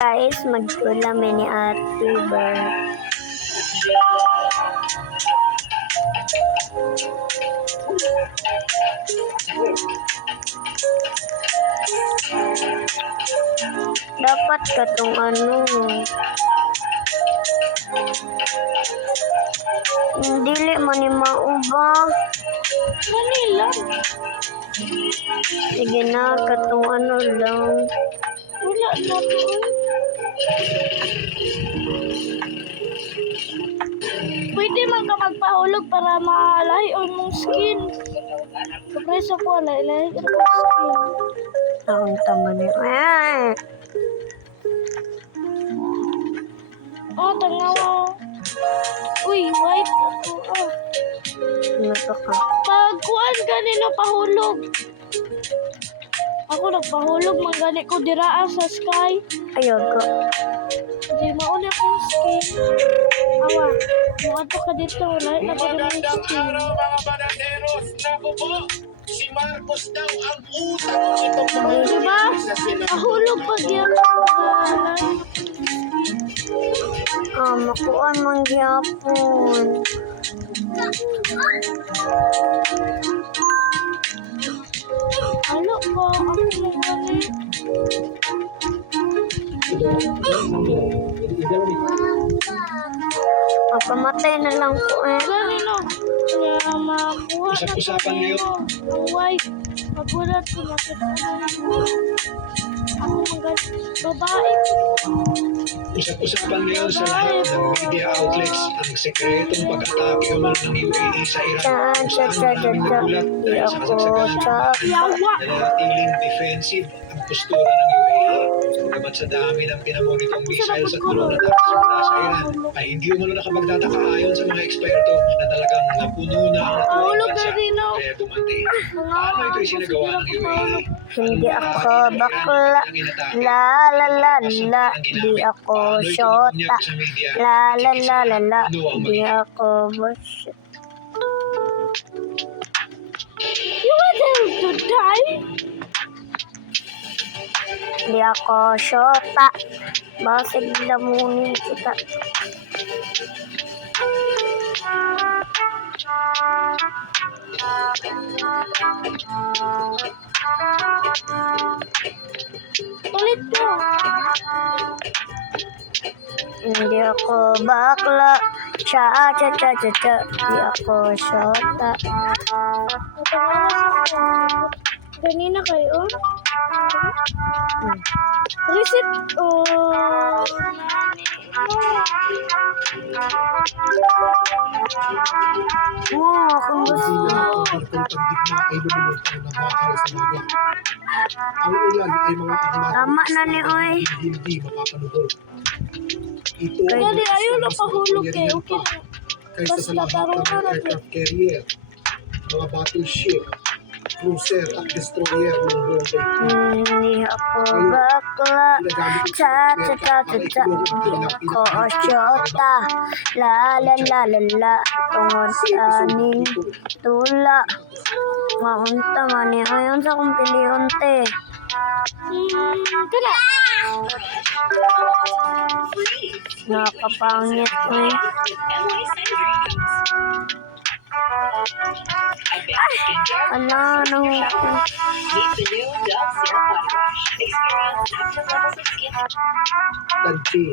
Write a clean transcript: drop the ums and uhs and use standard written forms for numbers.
Guys, magkulame ni Ate Ber. Dapat katong dili man ni mauba. Kanila. Sige na, katong lang. Wala na po. Pwede man ka magpahulog para malahi ang mong skin. Kapreso ko, lahi ka ng skin. Ang tama niya. Ay! Oh, tangawa. Uy, white ako. Ano to ka? Pagkuhan ganino pahulog. Ako nagpahulog, manggani ko diraan sa sky. Ayoko. Di mauna akong skin. Awa, muadto ka dito. Lahat na ba naman yung skin? Mga bananeros, naku po, si Marcos daw ang utang nito po. Diba? Pahulog pag yan. Makuan man gyapon. Ano ko? Ako mo gani. Pamatay na lang ko Gani no. Kaya makuha na Usap-usapan kami ngayon. mo. Ang white. Magulat ko ako magani. Babae. Usap-usapan ngayon sa lahat ng media outlets ang sekretong pag-atake umano ng UAE sa Iran. Kung saan maraming nagulat dahil sa kasagsagan ng Yawa. nananatiling defensive ang postura ng UAE. Bagamat sa dami ng pinamonitong missiles at drone attacks mula sa Iran, ay hindi umano nakapagtataka ayon sa mga eksperto na talagang napuno na ang Mahulog bansa. na din ako. Kaya dumante. Paano ito isinagawa ng UAE? Hindi ako bakla. La la la la. Di ako shota. La la la la la. Di ako bullshit. You want them to die? Di ako shota. Basig lamunin kita. Ulit mo. Hindi ako bakla. Cha cha cha cha cha. Di ako shota. Ganina kayo. Reset. Oh. Kung gusto. Ang ilan ay mga Tama na ni Oy. hindi makapanuhol. Ito Dali, ayaw na pahulog kayo. Okay. kaysa sa Basta lahat ng tarong-tarong. aircraft carrier, mga battleship, cruiser at destroyer ng buong daigdig. Hindi ako bakla. Cha cha cha cha cha. Di ako shota. La la la la la. Tungod aning tula. Maunta man ni ayon sa kong pilionte. Kana. Nakapangit eh. Ala, nang Meet the new Dove Syrup Body Wash. Experience after level 6 skin. Tagpi.